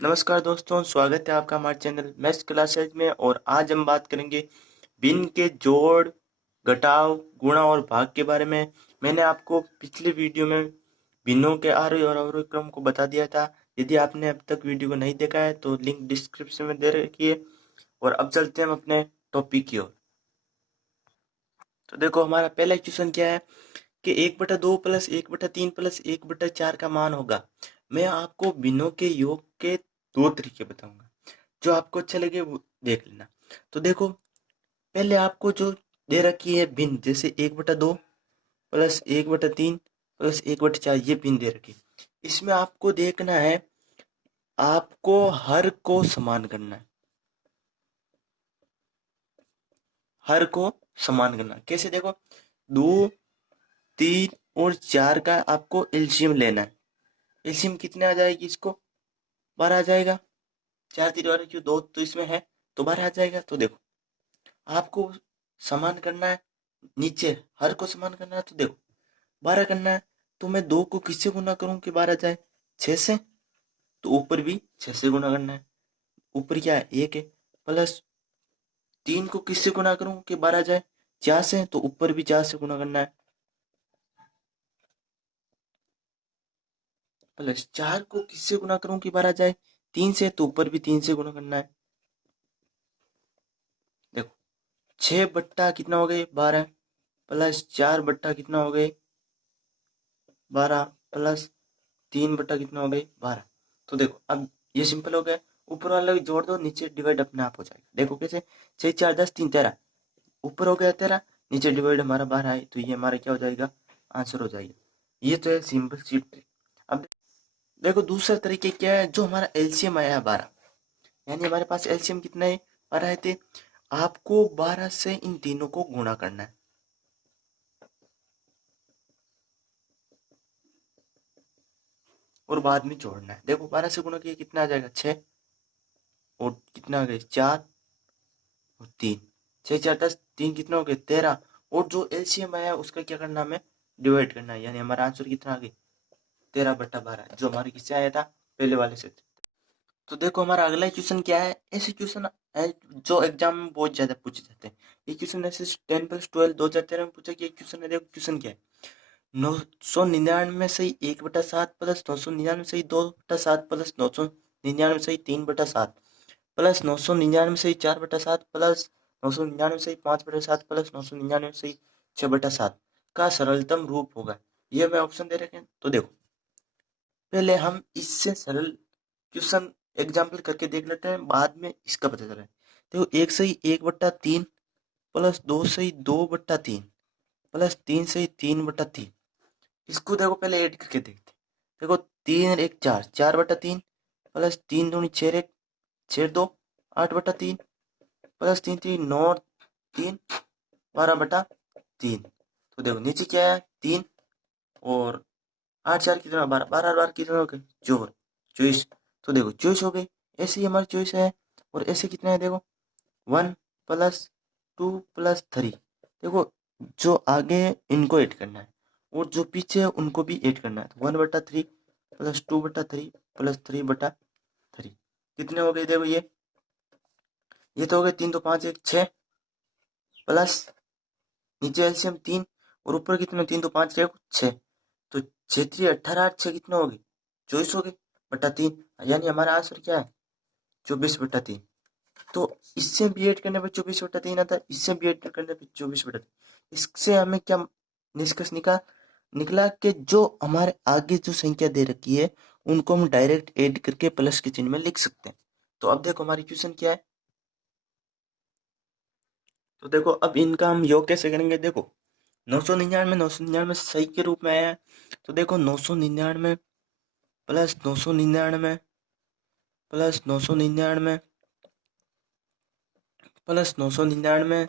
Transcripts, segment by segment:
नमस्कार दोस्तों, स्वागत है आपका हमारे चैनल मैथ्स क्लासेज में। और आज हम बात करेंगे भिन्न के जोड़, घटाव, गुणा और भाग के बारे में। मैंने आपको पिछले वीडियो में भिन्नों के आरोही और अवरोही क्रम को बता दिया था। यदि आपने अब तक वीडियो को नहीं देखा है तो लिंक डिस्क्रिप्शन में दे रखी है। और अब चलते हैं हम अपने टॉपिक की ओर। तो देखो, हमारा पहला क्वेश्चन क्या है कि 1/2 प्लस 1/3 प्लस 1/4 का मान होगा। मैं आपको भिन्नों के योग के दो तरीके बताऊंगा, जो आपको अच्छे लगे वो देख लेना। तो देखो, पहले आपको जो दे रखी है भिन्न, जैसे 1/2 प्लस 1/3 प्लस 1/4, ये भिन्न दे रखी। इसमें आपको देखना है, आपको हर को समान करना है। हर को समान करना कैसे, देखो, 2, 3 और 4 का आपको एलसीएम लेना है। एलसीएम कितने आ जाएगी, इसको 12 आ जाएगा। 4 3 12 क्यों, 2 तो इसमें है तो 12 आ जाएगा। तो देखो, आपको समान करना है, नीचे हर को समान करना है। तो देखो, 12 करना है तो मैं 2 को किससे गुना करूं कि 12 जाए, 6 से। तो ऊपर भी 6 से गुना करना है, ऊपर क्या है 1 है। प्लस 3 को किससे गुना करूं कि 12 जाए, 4 से। तो ऊपर भी 4 से गुना करना है। प्लस 4 को किससे गुना करूं कि 12 जाए, 3 से। तो ऊपर भी 3 से गुना करना है। देखो, 6 बट्टा कितना हो गए 12, प्लस 4 बट्टा कितना हो गए 12, प्लस 3 बट्टा कितना हो गए 12। तो देखो, अब ये सिंपल हो गया। ऊपर वाला भी जोड़ दो, नीचे डिवाइड अपने आप हो जाएगा। देखो कैसे, 6 4 10 3 13, ऊपर हो गया 13, नीचे डिवाइड हमारा 12 है। तो ये हमारा क्या हो जाएगा, आंसर हो जाएगा। ये तो है सिंपल सी ट्रिक। अब देखो, दूसरा तरीके क्या है, जो हमारा एलसीएम आया है 12, यानी हमारे पास एलसीएम कितना है 12 है। थे आपको 12 से इन तीनों को गुणा करना है और बाद में जोड़ना है। देखो, 12 से गुणा किया कितना आ जाएगा 6, और कितना आ गए 4 और 3, 6 4 10, 3 कितना हो गया 13। और जो एलसीएम आया है उसका क्या करना है, हमें डिवाइड करना है। यानी हमारा आंसर कितना आ गया 13/12, जो हमारे किससे आया था, पहले वाले से। तो देखो, हमारा अगला क्वेश्चन क्या है। ऐसे क्वेश्चन है जो एग्जाम में बहुत ज्यादा पूछे जाते हैं। ये क्वेश्चन ऐसे 10+12 2013 में पूछा गया क्वेश्चन है। देखो क्वेश्चन क्या है, 999 सही 1/7 प्लस 999 सही 2/7 प्लस 999 सही 3/7 प्लस 999 सही 4/7 प्लस 999 सही 5/7 प्लस 999 सही 6/7 का सरलतम रूप होगा। ये मैं ऑप्शन दे रखे हैं। तो देखो, पहले हम इससे सरल क्वेश्चन एग्जाम्पल करके देख लेते हैं, बाद में इसका पता चला है। देखो, 1 सही 1/3 प्लस 2 सही 2/3 प्लस 3 सही 3/3। इसको देखो पहले ऐड करके देखते हैं। देखो, 3 1 4, 4/3 प्लस 3 दूनी 6 1 6 2 8/3 प्लस 3 3 9 3 12/3। तो देखो, नीचे क्या है 3, और 8 4 कितना 12, 12 12 कितना हो गए जोर 24। तो देखो 24 हो गई, ऐसे ही हमारी चॉइस है। और ऐसे कितना है, देखो 1 प्लस 2 प्लस 3। देखो, जो आगे है इनको ऐड करना है, और जो पीछे है उनको भी ऐड करना है। तो 1/3 प्लस 2/3 प्लस 3/3 कितने हो गए, देखो ये तो हो गए 3 2 5 1 6, प्लस नीचे एलसीएम 3, और ऊपर कितने 3 2 5 1 6। तो 6 3 18 8 6 कितने हो गए 24 हो गए बटा 3। यानी हमारा आंसर क्या है 24/3। तो इससे भी ऐड करने पर 24/3 आता है, इससे भी ऐड करने पर 24/3। इससे हमें क्या निष्कर्ष निकला कि जो हमारे आगे जो संख्या दे रखी है उनको हम डायरेक्ट ऐड करके प्लस के चिन्ह में लिख सकते हैं। तो अब देखो, हमारी क्वेश्चन क्या है। तो देखो, अब इनका हम योग कैसे करेंगे। देखो, 999 सही के रूप में आया है। तो देखो, 999 प्लस 999 प्लस 999 प्लस 999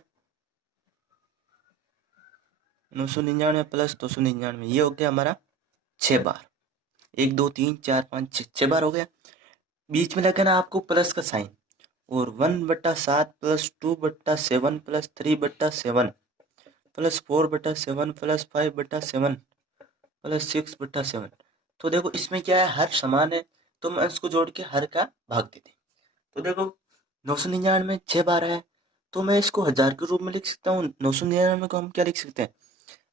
999 प्लस 299, ये हो गया हमारा 6 बार। 1 2 3 4 5 6 बार हो गया। बीच में लगाना आपको प्लस का साइन, और 1/7 plus 2/7 plus 3/7 plus 4/7 plus 5/7 plus 6/7। तो देखो, इसमें क्या है, हर समान है तो हम इसको जोड़ के हर का भाग देते हैं। तो देखो 999 6 बार है, तो मैं इसको 1000 के रूप में लिख सकता हूँ। 999 को हम क्या लिख सकते हैं,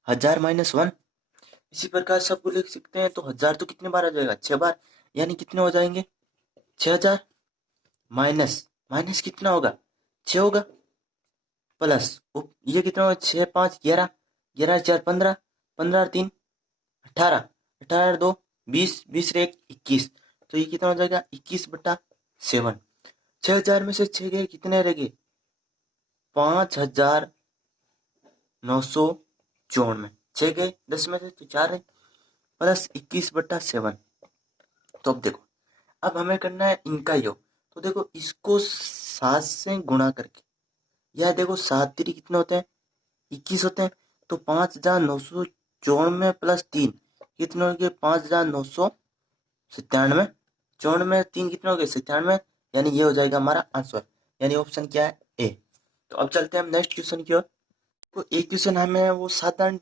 1000 माइनस 1। इसी प्रकार सबको लिख सकते हैं। तो 1000 तो कितने बार आ जाएगा, 6 बार, यानी कितने हो जाएंगे 6000 माइनस माइनस कितना होगा 6 होगा, प्लस ये कितना होगा 6 5 11, 11 4 15, 15 3 18, 18 2 20, 20 1 21। तो ये कितना हो जाएगा 21/7। 6000 में से 6 गए, कितने रह गए 5994। 6 गए 10 में से तो 4 है, प्लस 21/7। तो अब देखो, अब हमें करना है इनका योग। तो देखो इसको 7 से गुणा करके, यह देखो 7 3 कितने होते हैं 21 होते हैं। तो 5994 प्लस 3 कितने हो गए 5997। 94 3 कितने हो गए 97, यानी ये हो जाएगा हमारा आंसर, यानी ऑप्शन क्या है ए। तो अब चलते हैं हम नेक्स्ट क्वेश्चन की ओर। तो एक क्वेश्चन हमें वो साधारण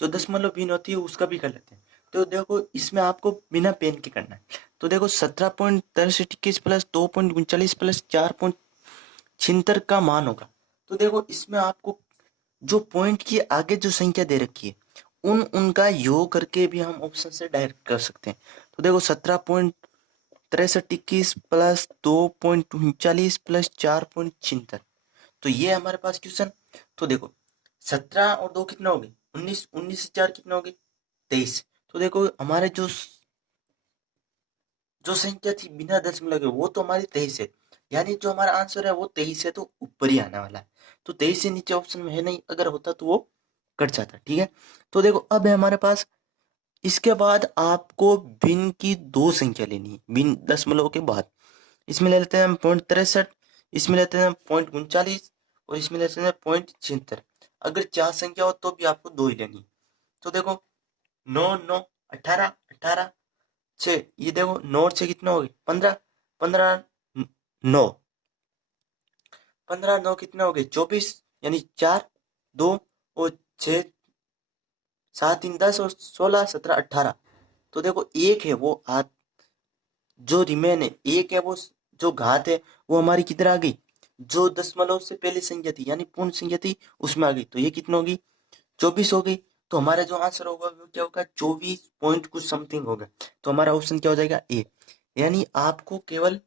जो दशमलव भिन्न होती है उसका भी कर लेते हैं। तो देखो इसमें आपको बिना पेन के करना है। तो देखो 17.63 प्लस 2.39 प्लस 4.76 का मान होगा। तो देखो इसमें आपको जो पॉइंट की आगे जो संख्या दे रखी है उनका योग करके भी हम ऑप्शन से डायरेक्ट कर सकते हैं। तो देखो 17.63 प्लस 2.39 प्लस 4.76, तो ये हमारे पास क्वेश्चन। तो देखो 17 और 2 कितना हो गए 19, 19 से 4 कितना हो गए 23। तो देखो हमारे जो संख्या थी बिना दशमलव के वो तो हमारी 23 है, यानी जो हमारा आंसर है वो 23 है, तो ऊपर ही आने वाला है। तो 23 से नीचे ऑप्शन में है नहीं, अगर होता तो वो कट जाता। ठीक है, तो देखो अब है हमारे पास, इसके बाद आपको भिन्न की दो संख्या लेनी है भिन्न दशमलव के बाद। इसमें ले लेते हैं हम 0.63, इसमें लेते हैं 0.39 और इसमें लेते हैं 0.76। अगर 4 संख्या हो तो भी आपको 2 ही लेनी है। तो देखो 9 9 18 18 6, ये देखो 9 से कितना हो गए 15, 15 9, 15 9 कितने हो गए 24, यानी 4 2 और 6 7 3 10 और 16 17 18। तो देखो एक है वो जो रिमेन है, एक है वो जो घात है वो हमारी किधर आ गई, जो दशमलव से पहले संख्या थी यानी पूर्ण संख्या थी उसमें आ गई। तो ये कितना होगी 24 हो गई। तो हमारा जो आंसर होगा वो क्या होगा 24 पॉइंट कुछ समथिंग होगा। तो हमारा ऑप्शन क्या हो जाएगा ए। यानी आपको केवल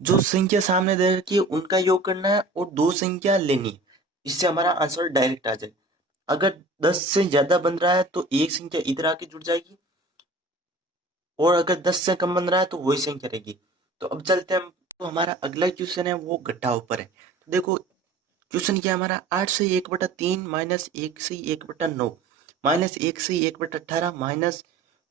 जो संख्या सामने दे रखी है उनका योग करना है और दो संख्या लेनी है, इससे हमारा आंसर डायरेक्ट आ जाए। अगर 10 से ज्यादा बन रहा है तो एक संख्या इधर आके जुड़ जाएगी, और अगर 10 से कम बन रहा है तो वही संख्या रहेगी। तो अब चलते हैं हम, तो हमारा अगला क्वेश्चन है वो घटाव पर है। तो देखो क्वेश्चन क्या है हमारा, 8 से 1/3 माइनस 1 से 1/9 माइनस 1 से 1/18 माइनस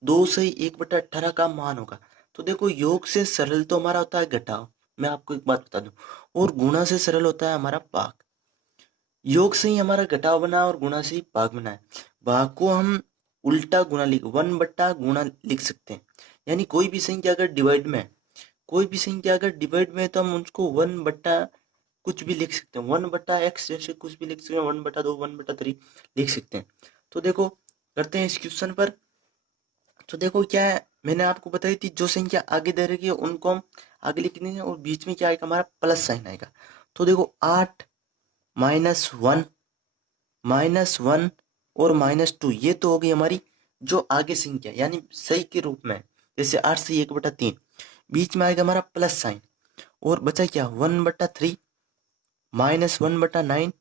2 से 1/18 का मान होगा। तो देखो योग से सरल तो हमारा होता है घटाव, मैं आपको एक बात बता दूं, और गुणा से सरल होता है हमारा भाग। योग से ही हमारा घटाव बना और गुणा से ही भाग बना है। भाग को हम उल्टा गुणा लिख 1/गुणा लिख सकते हैं। यानी कोई भी संख्या अगर डिवाइड में है, कोई भी संख्या अगर डिवाइड में है तो हम उसको 1/ कुछ भी लिख सकते हैं, 1/x जैसे कुछ भी लिख सकते हैं, 1/2 1/3 लिख सकते हैं। तो देखो करते हैं इस क्वेश्चन पर। तो देखो क्या है, मैंने आपको बताई थी जो संख्या आगे दे रखी है उनको हम आगे लिखनी है, और बीच में क्या आएगा हमारा प्लस साइन आएगा। तो देखो 8 -1 और -2, ये तो हो गई हमारी जो आगे संख्या यानी सही के रूप में, जैसे 8 से 1/3, बीच में आएगा हमारा प्लस साइन, और बचा क्या 1/3 -1/9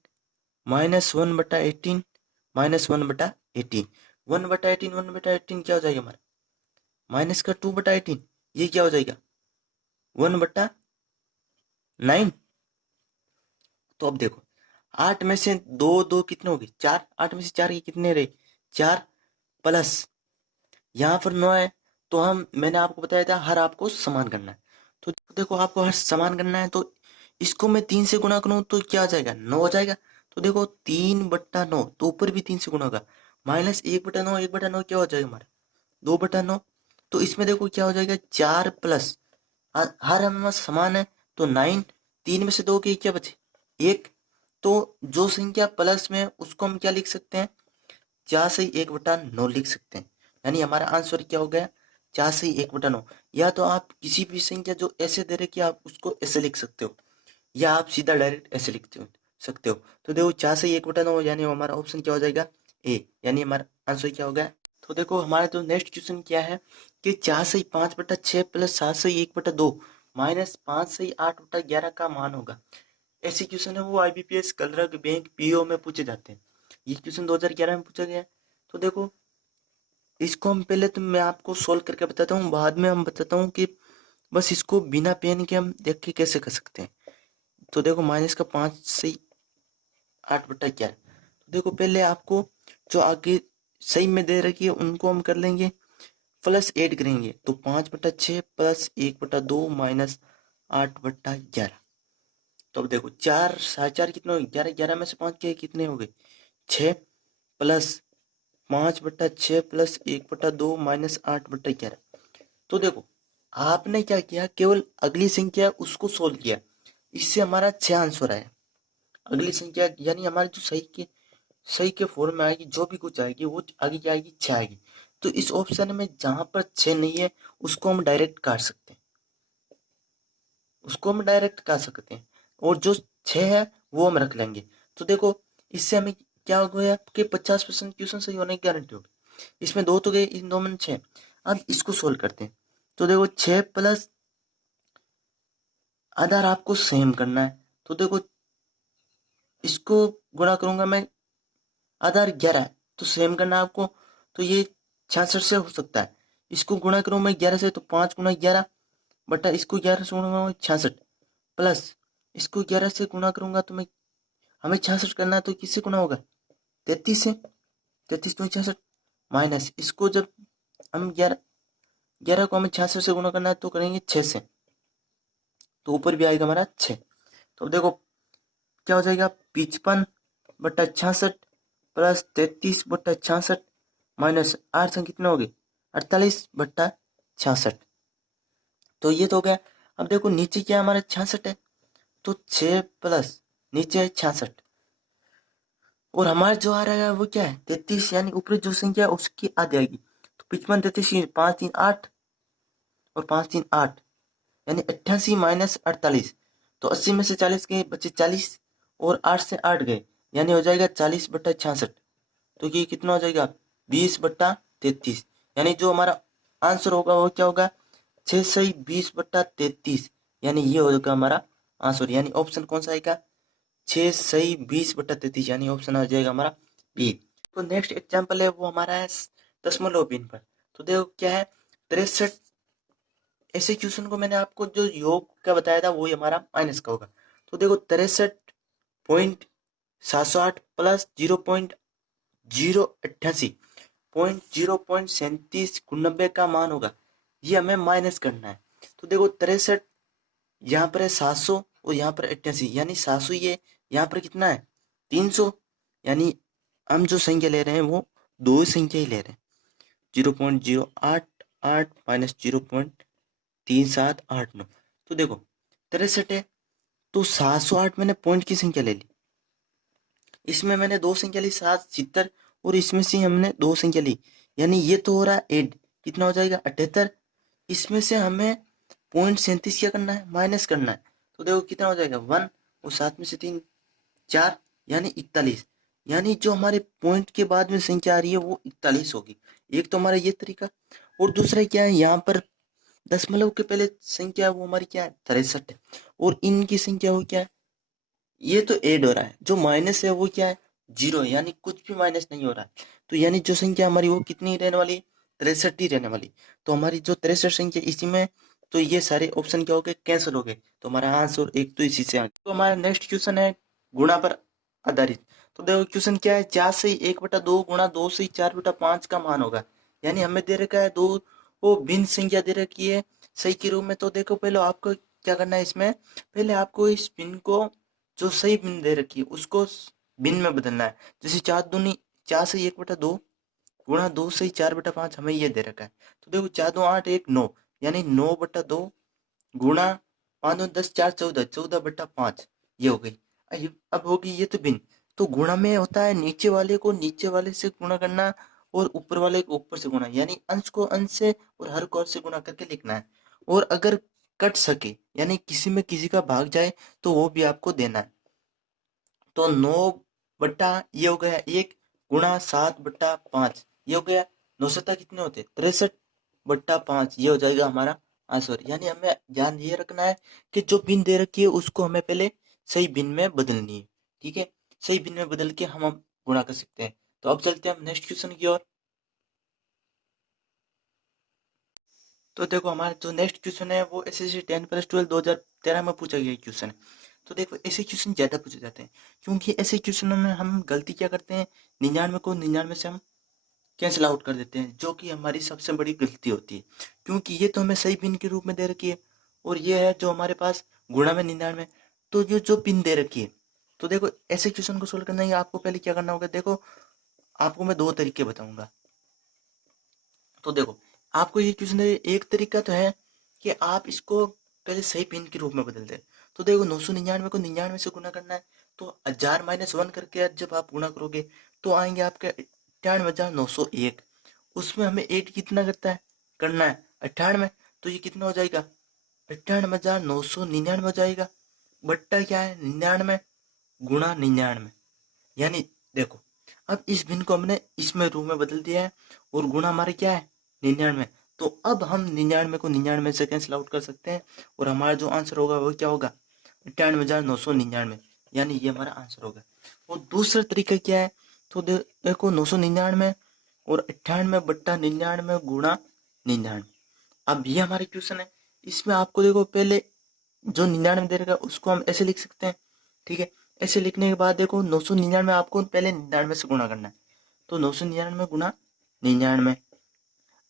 -1/18 -1/18। 1/18 1/18 क्या हो जाएगा हमारा माइनस का 2/18, ये क्या हो जाएगा 1/9। तो अब देखो 8 में से 2 2 कितने हो गए 4, 8 में से 4 के कितने रहे 4, प्लस यहाँ पर 9 है। तो हम मैंने आपको बताया था हर आपको समान करना है। तो देखो आपको हर समान करना है, तो इसको मैं 3 से गुणा करूँ तो क्या आ जाएगा 9 हो जाएगा। तो देखो 3/9, तो ऊपर भी 3 से गुणा होगा, माइनस 1/9, 1/9 क्या हो जाएगा हमारा 2/9। तो इसमें देखो क्या हो जाएगा 4 प्लस हर हमें समान है, तो 9, 3 में से 2 के क्या बचे 1। तो जो संख्या प्लस में है उसको हम क्या लिख सकते हैं 4 से 1/9 लिख सकते हैं। यानी हमारा आंसर क्या हो गया 4 सही 1/9। या तो आप किसी भी संख्या जो ऐसे दे रखी है आप उसको ऐसे लिख सकते हो, या आप सीधा डायरेक्ट ऐसे सकते हो। तो देखो 4 सही 1/9 यानी हमारा ऑप्शन क्या हो जाएगा, ए, यानी हमारा आंसर क्या होगा। तो देखो हमारा जो नेक्स्ट क्वेश्चन क्या है कि 4 सही 5/6 प्लस 7 सही 1/2 माइनस 5 सही 8/11 का मान होगा। ऐसे क्वेश्चन है वो IBPS, क्लर्क, बैंक, PO में पूछे जाते हैं। ये क्वेश्चन 2011 में पूछा गया है। तो देखो इसको हम पहले तो मैं आपको सोल्व करके बताता हूँ, बाद में हम बताता हूँ कि बस इसको बिना पेन के हम देख के कैसे कर सकते हैं। तो देखो माइनस का 5 सही 8/11। तो देखो पहले आपको जो आगे सही में दे रखी है उनको हम कर लेंगे, प्लस ऐड करेंगे तो 5/6 प्लस 1/2 माइनस 8/11। तो अब देखो 4 साढ़े 4 कितने हो गए, 11, 11 में से 5 के कितने हो गए 6, प्लस 5/6 प्लस 1/2 माइनस 8/11। तो देखो आपने क्या किया, केवल अगली संख्या उसको सोल्व किया, इससे हमारा 6 आंसर आया। अगली संख्या यानी हमारी जो सही के फॉर्म में आएगी, जो भी कुछ आएगी वो आगे क्या आएगी, 6 आएगी। तो इस ऑप्शन में जहां पर 6 नहीं है उसको हम डायरेक्ट काट सकते हैं, और जो 6 है वो हम रख लेंगे। तो देखो इससे हमें क्या हो गया कि 50% क्वेश्चन सही होने की गारंटी होगी। इसमें 2 तो गए, इन 2 में 6। अब इसको सोल्व करते हैं। तो देखो 6 प्लस आधार आपको सेम करना है। तो देखो इसको गुणा करूंगा मैं, आधार 11 है तो सेम करना है आपको। तो ये 66 से हो सकता है। इसको गुणा करूं मैं 11 से तो 5 गुणा 11 बटा इसको 11 से गुणा करूंगा 66, प्लस इसको 11 से गुणा करूंगा तो मैं, हमें 66 करना है तो किससे गुणा होगा, 33 से, 33 तो 66, माइनस इसको जब हम 11 11 को हमें 66 से गुणा करना है तो करेंगे 6 से, तो ऊपर भी आएगा हमारा 6। तो देखो क्या हो जाएगा, 55/66 प्लस 33/66 माइनस 8 से कितने हो गए 48/66। तो ये तो हो गया। अब देखो नीचे क्या हमारा 66 है, तो 6 प्लस नीचे है 66, और हमारा जो आ रहा है वो क्या है 33, यानी ऊपर जो संख्या है उसकी आधी आएगी। तो 55 33 5 3 8 और 5 3 8 यानी 88 माइनस 48। तो 80 में से 40 गए बचे 40, और 8 से 8 गए यानी हो जाएगा 40/66। तो ये कितना हो जाएगा 20/33, यानी जो हमारा आंसर होगा वो क्या होगा 6 सही 20/33, यानी ये होगा हमारा आंसर। यानी ऑप्शन कौन सा आएगा 6 सही 20/33, यानी ऑप्शन आ जाएगा हमारा बी। तो नेक्स्ट एग्जाम्पल है वो हमारा है दशमलव भिन्न पर। तो देखो क्या है 63, ऐसे क्वेश्चन को मैंने आपको जो योग का बताया था वही हमारा माइनस का होगा। तो देखो 63.708 प्लस 0.088 0.37 का मान होगा, ये हमें माइनस करना है। तो देखो 63 यहाँ पर है 700 और यहाँ पर 88, यानी 700 ये यहाँ पर कितना है 300, यानी हम जो संख्या ले रहे हैं वो दो संख्या ही ले रहे हैं, 0.088 माइनस 0.3789। तो देखो 63 है तो 708 मैंने पॉइंट की संख्या ले ली, इसमें मैंने दो संख्या ली 770, और इसमें से हमने दो संख्या ली, यानी ये तो हो रहा है एड, कितना हो जाएगा 78। इसमें से हमें 0.37 क्या करना है माइनस करना है। तो देखो कितना हो जाएगा 1 और 7 में से 3 4, यानी 41, यानी जो हमारे पॉइंट के बाद में संख्या आ रही है वो 41 होगी। एक तो हमारा ये तरीका, और दूसरा क्या है यहाँ पर दशमलव के पहले संख्या वो हमारी क्या है 63 है, और इनकी संख्या वो क्या है, ये तो ऐड हो रहा है, जो माइनस है वो क्या है 0 है, यानी कुछ भी माइनस नहीं हो रहा है। तो यानी जो संख्या हमारी वो कितनी रहने वाली 63 ही रहने वाली। तो हमारी जो 63 संख्या इसी में, तो ये सारे ऑप्शन क्या हो गए कैंसिल हो गए, तो हमारा आंसर एक तो इसी से आ गया। तो हमारा नेक्स्ट क्वेश्चन है गुणा पर आधारित। तो देखो क्वेश्चन क्या है 4 से 1/2 गुणा 2 से 4/5 का मान होगा, यानी हमें दे रखा है दो वो भिन्न संख्या दे रखी है सही के रूप में। तो देखो पहले आपको क्या करना है, इसमें पहले आपको इस भिन्न को जो सही भिन्न दे रखी है उसको भिन्न में बदलना है। जैसे 4 से 1/2 गुणा 2 से 4/5 हमें ये दे रखा है। तो देखो 4 2 8 1 9, यानी 9/2 गुणा 5 2 10 4 14 14/5, ये हो गई। अब होगी ये तो भिन्न। तो गुणा में होता है नीचे वाले को नीचे वाले से गुणा करना, और ऊपर वाले को ऊपर से गुणा, यानी अंश को अंश से और हर को हर से गुणा करके लिखना है। और अगर कट सके यानी किसी में किसी का भाग जाए तो वो भी आपको देना है। तो 9 ये हो गया 1 गुणा 7/5 ये हो गया 9 कितने होते 63/5 ये हो जाएगा हमारा आंसर। यानी हमें ध्यान ये रखना है कि जो भिन्न दे रखी है उसको हमें पहले सही भिन्न में बदलनी है। ठीक है, सही भिन्न में बदल के हम गुणा कर सकते हैं। तो अब चलते हैं हम नेक्स्ट क्वेश्चन की ओर। तो देखो हमारा जो नेक्स्ट क्वेश्चन है वो एसएससी 10+12 2013 में पूछा गया क्वेश्चन है। तो देखो ऐसे क्वेश्चन ज्यादा पूछे जाते हैं क्योंकि ऐसे क्वेश्चनों में हम गलती क्या करते हैं, 99 को 99 से हम कैंसिल आउट कर देते हैं, जो कि हमारी सबसे बड़ी गलती होती है। क्योंकि ये तो हमें सही पिन के रूप में दे रखी है और ये है जो हमारे पास गुणा में 99। तो जो पिन दे रखी है, तो देखो ऐसे क्वेश्चन को सोल्व करना है आपको पहले क्या करना होगा। देखो आपको मैं दो तरीके बताऊंगा। तो देखो आपको ये क्वेश्चन एक तरीका तो है कि आप इसको पहले सही पिन के रूप में बदल दें। तो देखो 999 को 99 से गुणा करना है, तो 1000-1 करके जब आप गुणा करोगे तो आएंगे आपके 98,901। उसमें हमें 8 कितना करना है 98, तो ये कितना हो जाएगा 98,999 हो जाएगा। बट्टा क्या है 99 गुणा 99। यानी देखो अब इस भिन्न को हमने इसमें रूप में बदल दिया है और गुणा हमारे क्या है 99। तो अब हम 99 को 99 से कैंसिल आउट कर सकते हैं और हमारा जो आंसर होगा वो क्या होगा 98,999। यानी ये हमारा आंसर होगा। और दूसरा तरीका क्या है, तो देखो 999 और 98/99 गुणा 99। अब ये हमारे क्वेश्चन है। इसमें आपको देखो पहले जो 99 दे रखा है उसको हम ऐसे लिख सकते हैं। ठीक है, ऐसे लिखने के बाद देखो 999 आपको पहले 99 से गुणा करना है। तो 999 गुणा 99।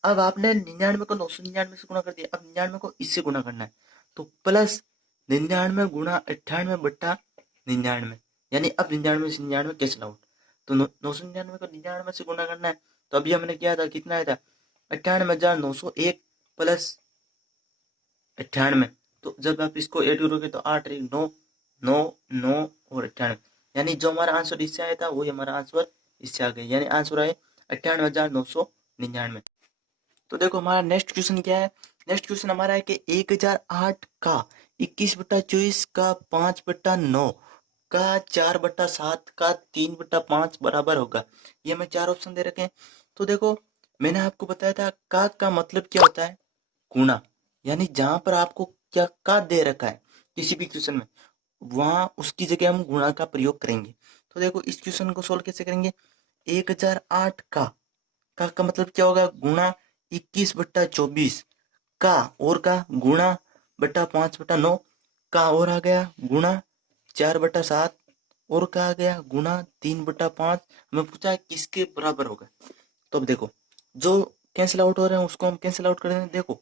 अब आपने 99 को 999 से गुणा कर दिया, अब 99 को इससे गुणा करना है। तो प्लस 99 गुणा 98/99। यानी अब 99 से 99 कैंसिल आउट। तो 999 को 99 से गुणा करना है। तो अभी हमने किया था कितना आया था 98,901 प्लस 98। तो जब आप इसको ऐड करोगे तो 8 9 9 9 और 98। यानी जो हमारा आंसर इससे आया था वही हमारा आंसर इससे आ गया। यानी आंसर आए 98,999। तो देखो हमारा नेक्स्ट क्वेश्चन क्या है। नेक्स्ट क्वेश्चन हमारा है कि 1008 का 21/24 का 5/9 का 4/7 का 3/5 बराबर होगा। ये हमें चार ऑप्शन दे रखे हैं। तो देखो मैंने आपको बताया था का मतलब क्या होता है गुणा। यानी जहां पर आपको क्या का दे रखा है किसी भी क्वेश्चन में, वहां उसकी जगह हम गुणा का प्रयोग करेंगे। तो देखो इस क्वेश्चन को सोल्व कैसे करेंगे। 1008 का मतलब क्या होगा गुणा 21/24 का और का गुणा बटा 5/9 का और आ गया गुणा 4/7 और का आ गया गुणा 3/5। हमें पूछा है किसके बराबर होगा। तो अब देखो जो कैंसिल आउट हो रहे हैं उसको हम कैंसिल आउट कर दें। देखो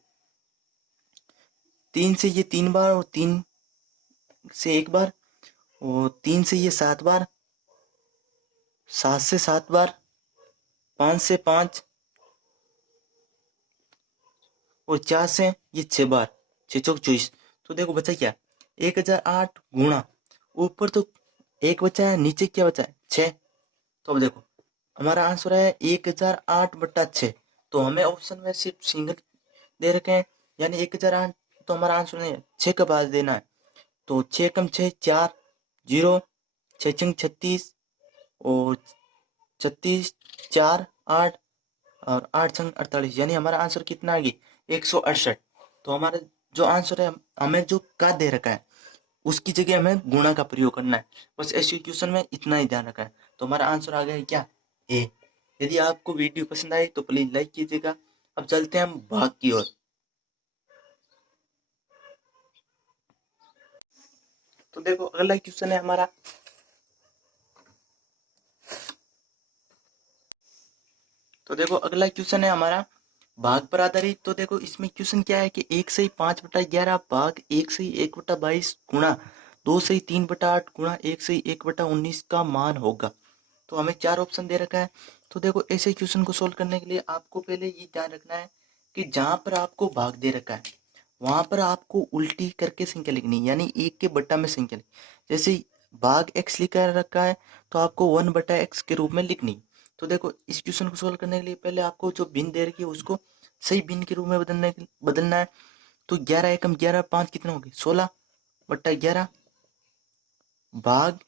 3 से ये 3 बार और 3 से 1 बार और 3 से ये 7 बार, 7 से 7 बार, 5 से 5 और 4 से ये 6 बार, 6 चौक 24। तो देखो बचा क्या 1008 गुणा ऊपर तो 1 बचा है नीचे क्या बचा है 6। तो अब देखो हमारा आंसर है 1008/6। तो हमें ऑप्शन में सिर्फ सिंगल दे रखे हैं यानी 1008। तो हमारा आंसर नहीं है 6 का बाद देना है। तो 6 कम 6 4 0 6 36 और 36 4 8 और 8 छंग 48। यानी हमारा आंसर कितना आ गया 168। तो हमारा जो आंसर है हमें जो का दे रखा है उसकी जगह हमें गुणा का प्रयोग करना है। बस ऐसे क्वेश्चन में इतना ही ध्यान रखना है। तो हमारा आंसर आ गया क्या ए। यदि आपको वीडियो पसंद आई तो प्लीज लाइक कीजिएगा। अब चलते हैं हम भाग की ओर। तो देखो अगला क्वेश्चन है हमारा। तो देखो अगला क्वेश्चन है हमारा भाग पर आधारित। तो देखो इसमें क्वेश्चन क्या है कि 1 से 5/11 भाग 1 से 1/22 गुणा 2 से 3/8 गुणा 1 से 1/19 का मान होगा। तो हमें चार ऑप्शन दे रखा है। तो देखो ऐसे क्वेश्चन को सोल्व करने के लिए आपको पहले ये ध्यान रखना है कि जहां पर आपको भाग दे रखा है वहां पर आपको उल्टी करके संख्या लिखनी है, यानी एक के बट्टा में संख्या लिखनी। जैसे भाग x लिखा रखा है तो आपको 1/x के रूप में लिखनी। तो देखो इस क्वेश्चन को सोल्व करने के लिए पहले आपको जो भिन्न दे रखी है उसको सही भिन्न के रूप में बदलना है। तो 11 एकम 11 5 कितने हो गए 16 बट्टा 11 भाग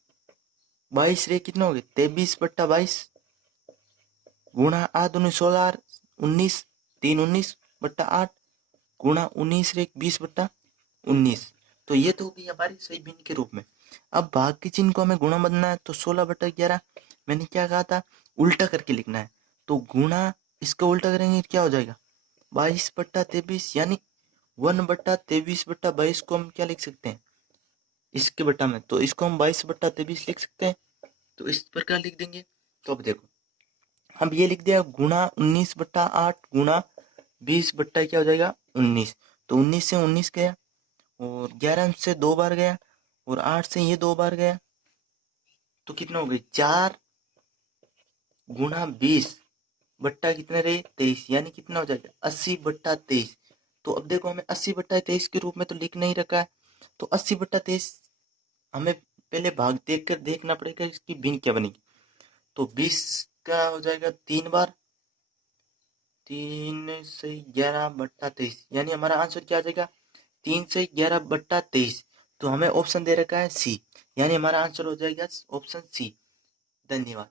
22 रे कितने हो गए 23 बट्टा 22 गुणा 8 दूनी 16 19 3 19 बट्टा 8 गुणा 19 रे 20 बट्टा 19। तो ये तो होगी हमारी सही भिन्न के रूप में। अब भाग के चिन्ह को हमें गुणा बनना है तो 16 बट्टा 11 मैंने क्या कहा था उल्टा करके लिखना है। तो गुणा इसका उल्टा करेंगे क्या हो जाएगा 22 बट्टा 23 यानी 1 बट्टा 23 बट्टा 22 को हम क्या लिख सकते हैं इसके बट्टा में, तो इसको हम 22 बट्टा 23 लिख सकते हैं। तो इस प्रकार लिख देंगे। तो अब देखो अब ये लिख दिया गुणा 19 बट्टा 8 गुणा 20 बट्टा क्या हो जाएगा 19। तो 19 से 19 गया और 11 से 2 बार गया और 8 से ये 2 बार गया तो कितना हो गई 4 गुणा 20 बट्टा कितने रहे 23 यानी कितना हो जाएगा 80 बट्टा 23। तो अब देखो हमें 80 बट्टा 23 के रूप में तो लिख नहीं रखा है। तो 80 बट्टा 23 हमें पहले भाग देख कर देखना पड़ेगा इसकी भिन्न क्या बनेगी। तो 20 का हो जाएगा 3 बार 3 से 11 बट्टा 23 यानी हमारा आंसर क्या आ जाएगा 3 से 11 बट्टा 23। तो हमें ऑप्शन दे रखा है सी यानी हमारा आंसर हो जाएगा ऑप्शन सी। धन्यवाद।